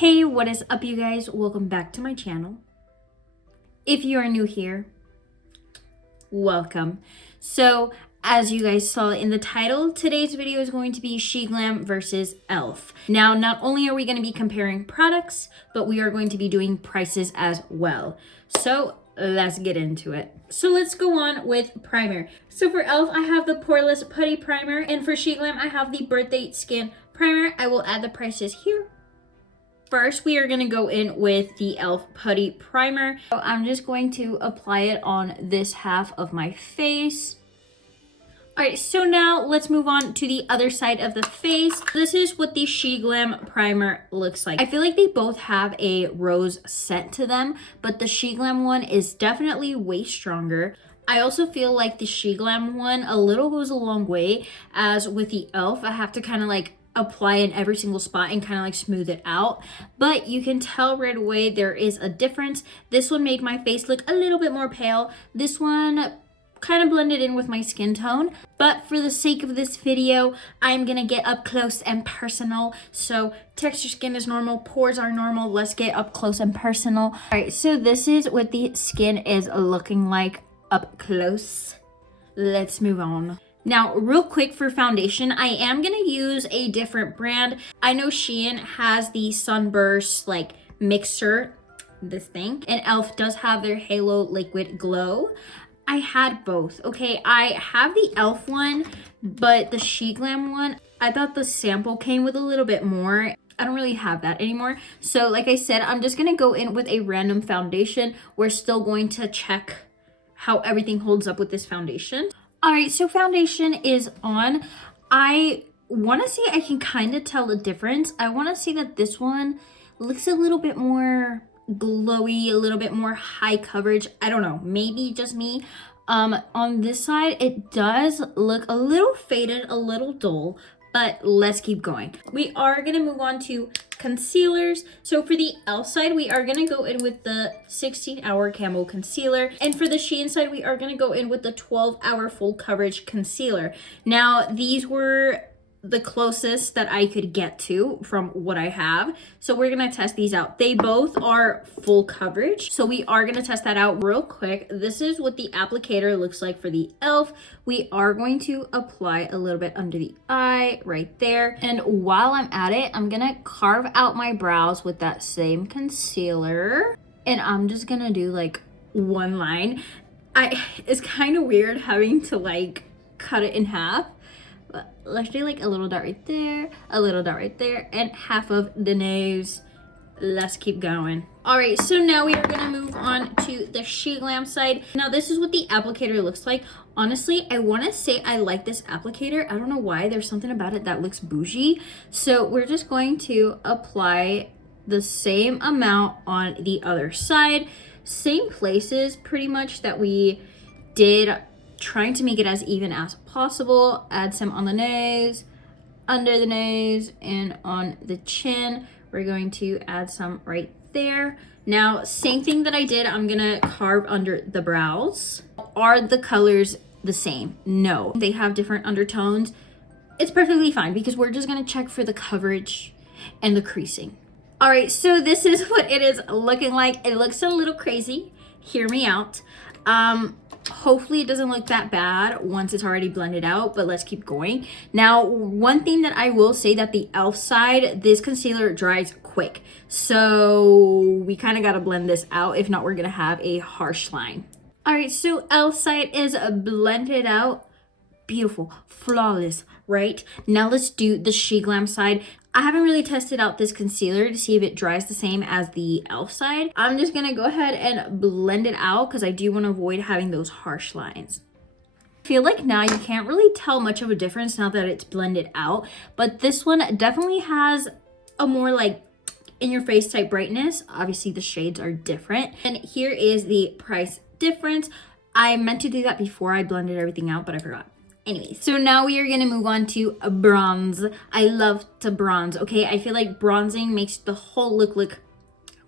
Hey, what is up, you guys? Welcome back to my channel. If you are new here, welcome. So, as you guys saw in the title, today's video is going to be Sheglam versus e.l.f. Now, not only are we going to be comparing products, but we are going to be doing prices as well. So, let's get into it. So let's go on with primer. So for e.l.f, I have the Poreless Putty Primer, and for Sheglam, I have the Birthday Skin Primer. I will add the prices here. First, we are going to go in with the e.l.f. Putty Primer. So I'm just going to apply it on this half of my face. Alright, so now let's move on to the other side of the face. This is what the Sheglam primer looks like. I feel like they both have a rose scent to them, but the Sheglam one is definitely way stronger. I also feel like the Sheglam one a little goes a long way, as with the e.l.f. I have to kind of like apply in every single spot and kind of like smooth it out, but you can tell right away there is a difference. This one made my face look a little bit more pale. This one kind of blended in with my skin tone, but for the sake of this video, I'm gonna get up close and personal. So texture skin is normal, pores are normal. Let's get up close and personal. All right, so this is what the skin is looking like up close. Let's move on. Now, real quick for foundation, I am going to use a different brand. I know Shein has the Sunburst like mixer, this thing, and e.l.f. does have their Halo Liquid Glow. I had both, okay? I have the e.l.f. one, but the Sheglam one, I thought the sample came with a little bit more. I don't really have that anymore. So like I said, I'm just going to go in with a random foundation. We're still going to check how everything holds up with this foundation. All right, so foundation is on. I want to see, I can kind of tell the difference. I want to see that this one looks a little bit more glowy, a little bit more high coverage. I don't know, maybe just me. On this side, it does look a little faded, a little dull, but let's keep going. We are going to move on to concealers. So for the e.l.f. side, we are going to go in with the 16-hour camo concealer, and for the Shein side, we are going to go in with the 12-hour full coverage concealer. Now, these were the closest that I could get to from what I have, so we're gonna test these out. They both are full coverage, so we are gonna test that out real quick. This is what the applicator looks like for the e.l.f. We are going to apply a little bit under the eye right there, and while I'm at it, I'm gonna carve out my brows with that same concealer, and I'm just gonna do like one line. It's kind of weird having to like cut it in half. But let's do like a little dot right there, a little dot right there, and half of the nose. Let's keep going. All right, so now we are gonna move on to the Sheglam side. Now this is what the applicator looks like. Honestly, I wanna say I like this applicator. I don't know why, there's something about it that looks bougie. So we're just going to apply the same amount on the other side. Same places pretty much that we did, trying to make it as even as possible. Add some on the nose, under the nose, and on the chin. We're going to add some right there. Now, same thing that I did, I'm gonna carve under the brows. Are the colors the same? No, they have different undertones. It's perfectly fine because we're just gonna check for the coverage and the creasing. All right, so this is what it is looking like. It looks a little crazy. Hear me out. Hopefully it doesn't look that bad once it's already blended out, but let's keep going. Now, one thing that I will say, that the e.l.f. side, this concealer dries quick. So we kind of got to blend this out. If not, we're going to have a harsh line. All right, so e.l.f. side is blended out. Beautiful, flawless, right? Now let's do the Sheglam side. I haven't really tested out this concealer to see if it dries the same as the e.l.f. side. I'm just gonna go ahead and blend it out because I do want to avoid having those harsh lines. I feel like now you can't really tell much of a difference now that it's blended out, but this one definitely has a more like in your face type brightness. Obviously the shades are different, and here is the price difference. I meant to do that before I blended everything out, but I forgot. Anyways, so now we are going to move on to a bronze. I love to bronze, okay? I feel like bronzing makes the whole look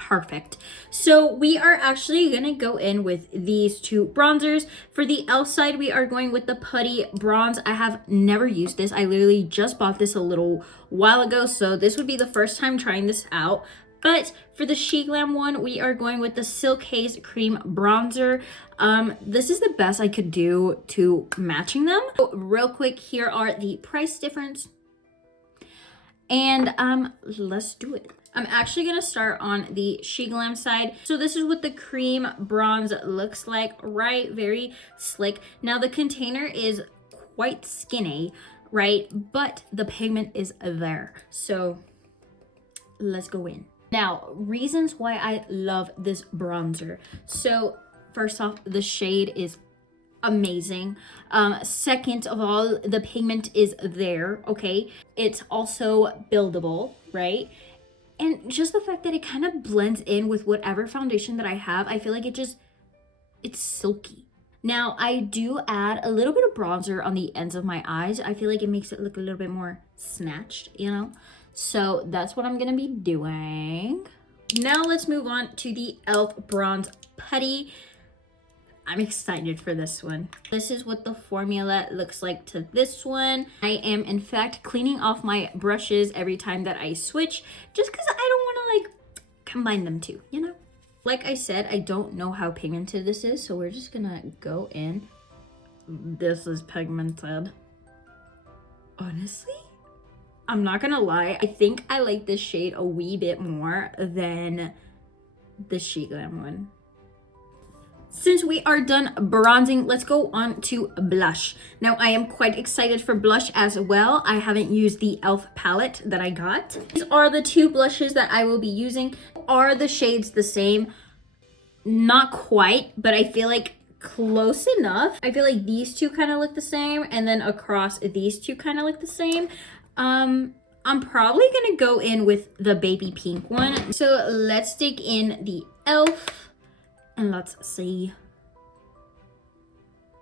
perfect. So we are actually going to go in with these two bronzers. For the e.l.f. side, we are going with the Putty Bronze. I have never used this. I literally just bought this a little while ago, so this would be the first time trying this out. But for the Sheglam one, we are going with the Silk Haze Cream Bronzer. This is the best I could do to matching them. So real quick, here are the price difference. And let's do it. I'm actually gonna start on the Sheglam side. So this is what the cream bronze looks like, right? Very slick. Now the container is quite skinny, right? But the pigment is there. So let's go in. Now, reasons why I love this bronzer. So first off, the shade is amazing. Second of all, the pigment is there, okay? It's also buildable, right? And just the fact that it kind of blends in with whatever foundation that I have, I feel like it's silky. Now, I do add a little bit of bronzer on the ends of my eyes. I feel like it makes it look a little bit more snatched, you know? So that's what I'm gonna be doing. Now let's move on to the e.l.f. Bronze Putty. I'm excited for this one. This is what the formula looks like to this one. I am in fact cleaning off my brushes every time that I switch, just because I don't want to like combine them two, you know? Like I said, I don't know how pigmented this is, so we're just gonna go in. This is pigmented. Honestly, I'm not gonna lie, I think I like this shade a wee bit more than the Sheglam one. Since we are done bronzing, let's go on to blush. Now, I am quite excited for blush as well. I haven't used the e.l.f. palette that I got. These are the two blushes that I will be using. Are the shades the same? Not quite, but I feel like close enough. I feel like these two kind of look the same, and then across these two kind of look the same. I'm probably gonna go in with the baby pink one. So let's stick in the e.l.f. and let's see.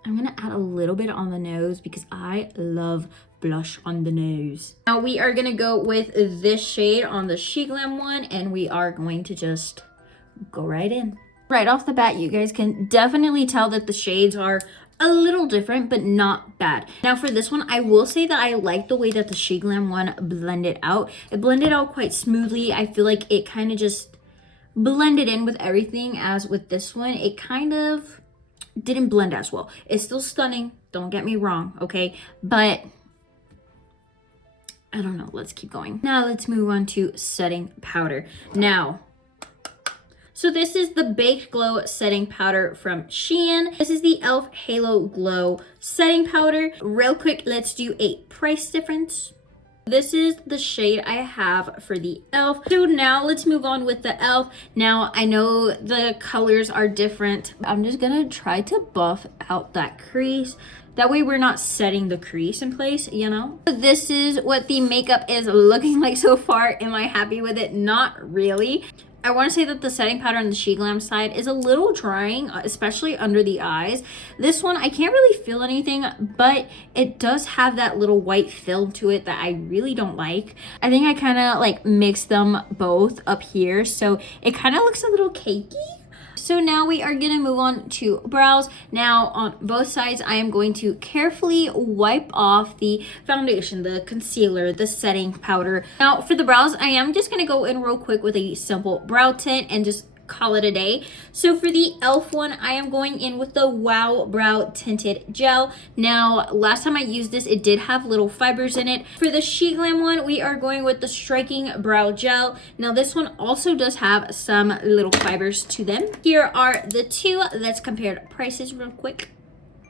I'm gonna add a little bit on the nose because I love blush on the nose. Now we are gonna go with this shade on the Sheglam one, and we are going to just go right in. Right off the bat, you guys can definitely tell that the shades are a little different, but not bad. Now for this one, I will say that I like the way that the Sheglam one blended out. It blended out quite smoothly. I feel like it kind of just blended in with everything, as with this one, it kind of didn't blend as well. It's still stunning, don't get me wrong, okay? But I don't know, let's keep going. Now let's move on to setting powder. Now, so this is the Baked Glow setting powder from Shein. This is the e.l.f. Halo Glow setting powder. Real quick, let's do a price difference. This is the shade I have for the e.l.f. So now let's move on with the e.l.f. Now I know the colors are different. I'm just gonna try to buff out that crease. That way we're not setting the crease in place, you know? This is what the makeup is looking like so far. Am I happy with it? Not really. I want to say that the setting powder on the Sheglam side is a little drying, especially under the eyes. This one, I can't really feel anything, but it does have that little white film to it that I really don't like. I think I kind of like mixed them both up here, so it kind of looks a little cakey. So now we are gonna move on to brows. Now on both sides, I am going to carefully wipe off the foundation, the concealer, the setting powder. Now for the brows, I am just gonna go in real quick with a simple brow tint and just call it a day. So for the e.l.f. one, I am going in with the Wow Brow Tinted Gel. Now, last time I used this, it did have little fibers in it. For the Sheglam one, we are going with the Striking Brow Gel. Now, this one also does have some little fibers to them. Here are the two. Let's compare prices real quick.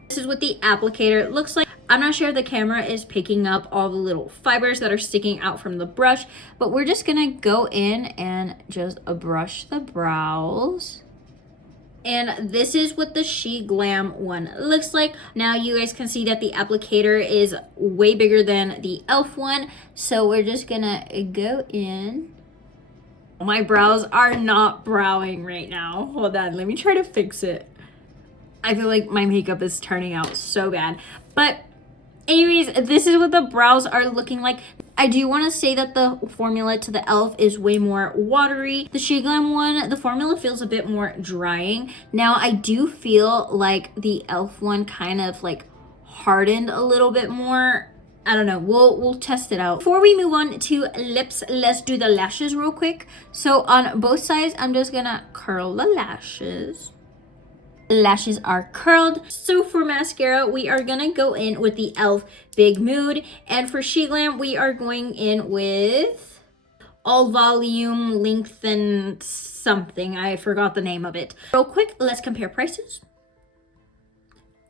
This is what the applicator looks like. I'm not sure if the camera is picking up all the little fibers that are sticking out from the brush, but we're just gonna go in and just brush the brows. And this is what the Sheglam one looks like. Now you guys can see that the applicator is way bigger than the e.l.f. one. So we're just gonna go in. My brows are not browing right now. Hold on, let me try to fix it. I feel like my makeup is turning out so bad. But anyways, this is what the brows are looking like. I do want to say that the formula to the e.l.f. is way more watery. The Sheglam one, the formula feels a bit more drying. Now, I do feel like the e.l.f. one kind of like hardened a little bit more I don't know. We'll test it out. Before we move on to lips, let's do the lashes real quick. So on both sides, I'm just gonna curl the lashes. Lashes are curled. So for mascara, we are gonna go in with the e.l.f. Big Mood, and for Sheglam, we are going in with All Volume Lengthen something. I forgot the name of it. Real quick, let's compare prices.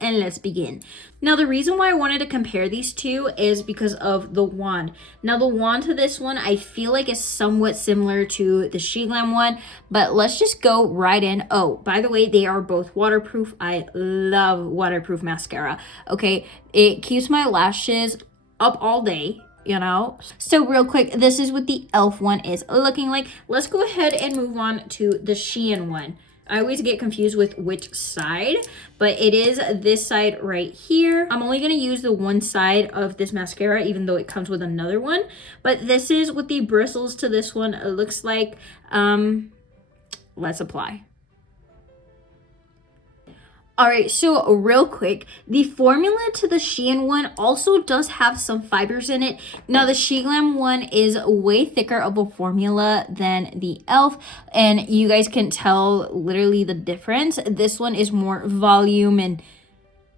And let's begin. Now, the reason why I wanted to compare these two is because of the wand. Now, the wand to this one, I feel like is somewhat similar to the Sheglam one, but let's just go right in. Oh, by the way, they are both waterproof. I love waterproof mascara. Okay, it keeps my lashes up all day, you know. So real quick, this is what the e.l.f. one is looking like. Let's go ahead and move on to the Shein one. I always get confused with which side, but it is this side right here. I'm only going to use the one side of this mascara, even though it comes with another one. But this is what the bristles to this one looks like. Let's apply. All right, so real quick, the formula to the Shein one also does have some fibers in it. Now, the Sheglam one is way thicker of a formula than the e.l.f. and you guys can tell literally the difference. This one is more volume and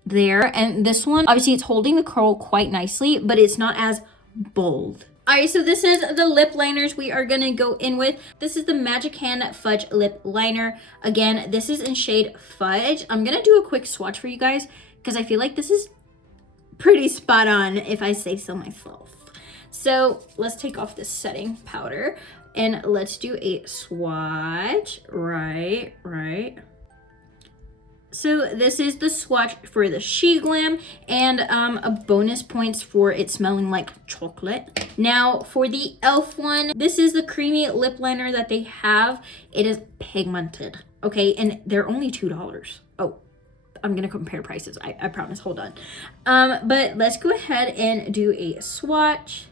there, and this one, obviously it's holding the curl quite nicely, but it's not as bold. All right, so this is the lip liners we are gonna go in with. This is the Magic Hand Fudge Lip Liner. Again, this is in shade Fudge. I'm gonna do a quick swatch for you guys because I feel like this is pretty spot on if I say so myself. So let's take off this setting powder and let's do a swatch. Right. So this is the swatch for the Sheglam, and a bonus points for it smelling like chocolate. Now for the e.l.f. one, this is the creamy lip liner that they have. It is pigmented, okay, and they're only $2. Oh, I'm gonna compare prices, I promise, hold on. But let's go ahead and do a swatch.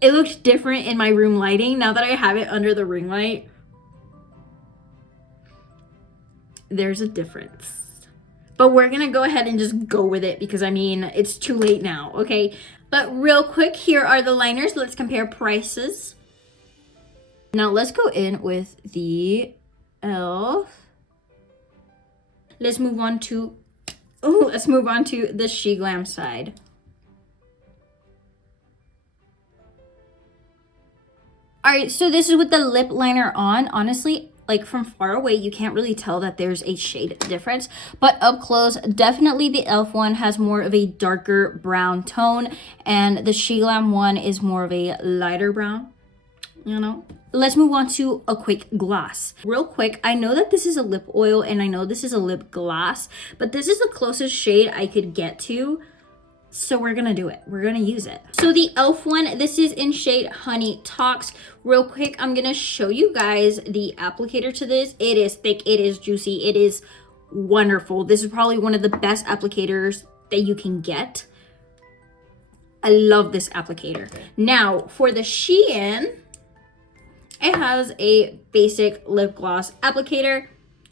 It looks different in my room lighting now that I have it under the ring light. There's a difference, but we're gonna go ahead and just go with it because I mean it's too late now, okay? But real quick, here are the liners. Let's compare prices. Now let's go in with the e.l.f. Let's move on to the Sheglam side. All right, so this is with the lip liner on. Honestly, like from far away, you can't really tell that there's a shade difference, but up close, definitely the e.l.f. one has more of a darker brown tone, and the Sheglam one is more of a lighter brown, you know? Let's move on to a quick gloss. Real quick, I know that this is a lip oil and I know this is a lip gloss, but this is the closest shade I could get to. So we're gonna do it. We're gonna use it. So the e.l.f. one, this is in shade Honey Talks. Real quick, I'm gonna show you guys the applicator to this. It is thick, it is juicy, it is wonderful. This is probably one of the best applicators that you can get. I love this applicator. Now, for the Shein, it has a basic lip gloss applicator.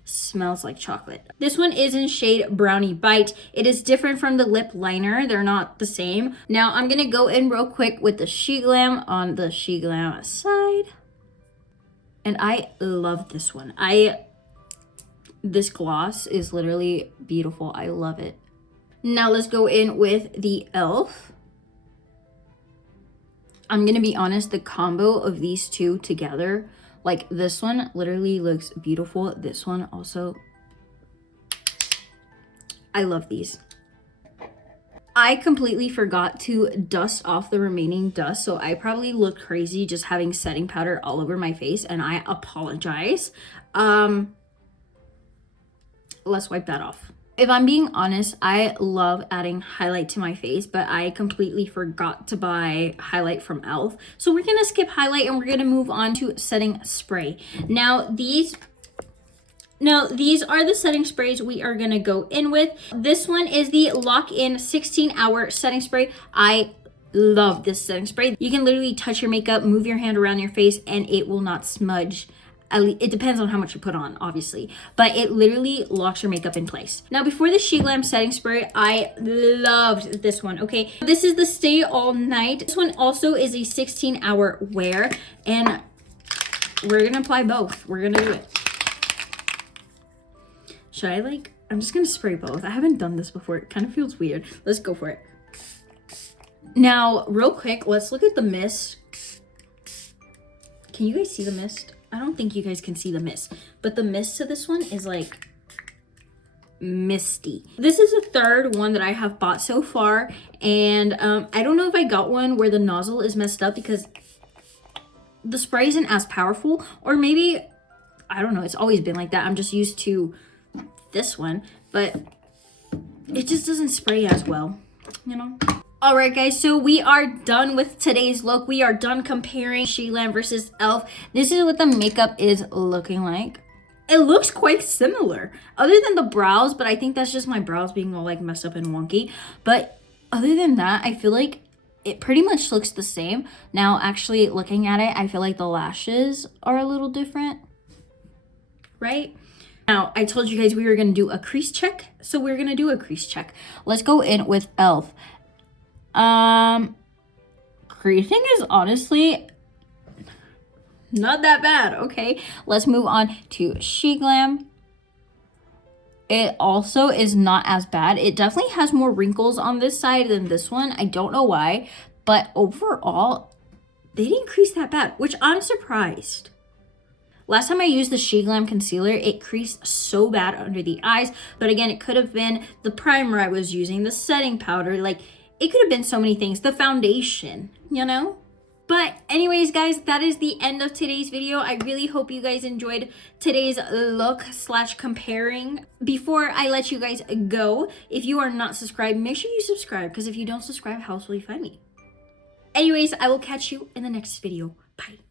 Smells like chocolate. This one is in shade Brownie Bite. It is different from the lip liner. They're not the same. Now I'm gonna go in real quick with the Sheglam on the Sheglam side. And I love this one. This gloss is literally beautiful. I love it. Now let's go in with the e.l.f. I'm gonna be honest, the combo of these two together, like this one literally looks beautiful. This one also, I love these. I completely forgot to dust off the remaining dust, so I probably look crazy just having setting powder all over my face, and I apologize. Let's wipe that off. If I'm being honest, I love adding highlight to my face, but I completely forgot to buy highlight from e.l.f. So we're gonna skip highlight and we're gonna move on to setting spray. Now these are the setting sprays we are gonna go in with. This one is the Lock-In 16-Hour Setting Spray. I love this setting spray. You can literally touch your makeup, move your hand around your face, and it will not smudge It depends on how much you put on, obviously, but it literally locks your makeup in place. Now, before the Sheglam setting spray, I loved this one, okay? This is the Stay All Night. This one also is a 16-hour wear, and we're gonna apply both. We're gonna do it. Should I like, I'm just gonna spray both. I haven't done this before. It kind of feels weird. Let's go for it. Now, real quick, let's look at the mist. Can you guys see the mist? I don't think you guys can see the mist, but the mist to this one is like misty. This is the third one that I have bought so far, and I don't know if I got one where the nozzle is messed up because the spray isn't as powerful, or maybe, I don't know, it's always been like that. I'm just used to this one, but it just doesn't spray as well, you know? All right, guys, so we are done with today's look. We are done comparing Sheglam versus e.l.f. This is what the makeup is looking like. It looks quite similar, other than the brows, but I think that's just my brows being all like messed up and wonky. But other than that, I feel like it pretty much looks the same. Now, actually looking at it, I feel like the lashes are a little different, right? Now, I told you guys we were gonna do a crease check, so we're gonna do a crease check. Let's go in with e.l.f. Creasing is honestly not that bad. Okay, let's move on to Sheglam. It also is not as bad. It definitely has more wrinkles on this side than this one. I don't know why, but overall, they didn't crease that bad, which I'm surprised. Last time I used the Sheglam concealer, it creased so bad under the eyes, but again, it could have been the primer I was using, the setting powder, like, it could have been so many things. The foundation, you know? But anyways, guys, that is the end of today's video. I really hope you guys enjoyed today's look / comparing. Before I let you guys go, if you are not subscribed, make sure you subscribe, because if you don't subscribe, how else will you find me? Anyways, I will catch you in the next video. Bye.